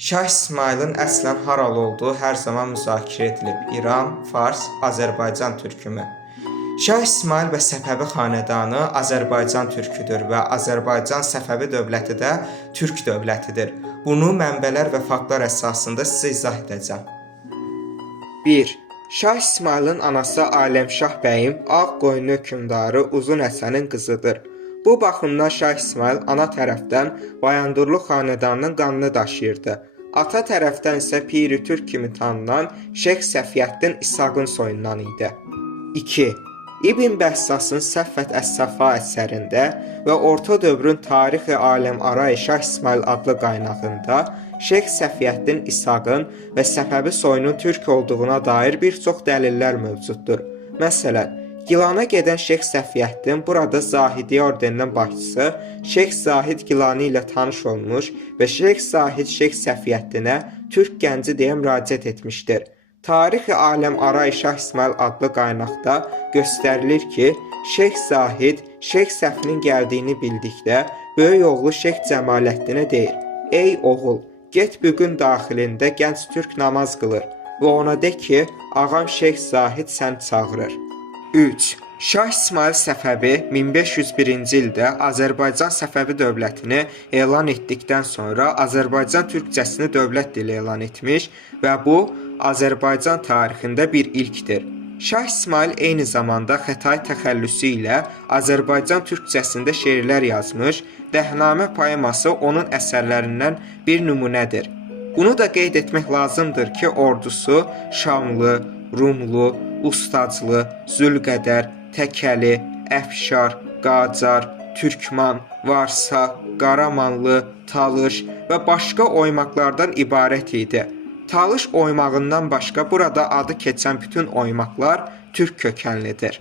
Şah İsmailin əslən haralı olduğu hər zaman müzakirə edilib. İran, Fars, Azərbaycan türkümü. Şah İsmail və Səfəvi xanədanı Azərbaycan türküdür və Azərbaycan Səfəvi dövləti də türk dövlətidir. Bunu mənbələr və faktlar əsasında sizə izah edəcəm. 1. Şah İsmailin anası Aləmşah bəyim Ağ qoyunlu hökmdarı Uzun Həsənin qızıdır. Bu baxımdan Şah İsmail ana tərəfdən Bayandurlu xanədanının qanını daşıyırdı. Ata tərəfdən isə Piri Türk kimi tanınan Şeyx Səfiyyəddin İshaqın soyundan idi. 2. İbn Bəssasın Səffət Əs-Səfa əsərində və Orta dövrün Tarixi Aləm-Aray Şah İsmail adlı qaynağında Şeyx Səfiyyəddin İshaqın və Səfəvi soyunun türk olduğuna dair bir çox dəlillər mövcuddur. Məsələn, Gilana gedən Şeyx Səfiyyəddin burada Zahidiyyə ordeninin başçısı Şeyx Zahid Gilani ilə tanış olmuş və Şeyx Zahid Şeyx Səfiyyəddinə Türk gənci deyə müraciət etmişdir. Tarixi Aləm-Aray Şah İsmail adlı qaynaqda göstərilir ki, Şeyx Zahid Şeyx Səfinin gəldiyini bildikdə böyük oğlu Şeyx Cəmaləddinə deyir: "Ey oğul, get bu gün daxilində gənc türk namaz qılır və ona de ki, ağam Şeyx Zahid sən çağırır." 3. Şah İsmail Səfəvi 1501-ci ildə Azərbaycan Səfəvi dövlətini elan etdikdən sonra Azərbaycan türkcəsini dövlət dili elan etmiş və bu Azərbaycan tarixində bir ilkdir. Şah İsmail eyni zamanda Xətai təxəllüsü ilə Azərbaycan türkcəsində şeirlər yazmış, Dəhnamə poeması onun əsərlərindən bir nümunədir. Bunu da qeyd etmək lazımdır ki, ordusu Şamlı, Rumlu, Ustaclı, Zülqədər, Təkəli, Əfşar, Qacar, Türkman, Varsa, Qaramanlı, Talış və başqa oymaqlardan ibarət idi. Talış oymağından başqa burada adı keçən bütün oymaqlar türk kökənlidir.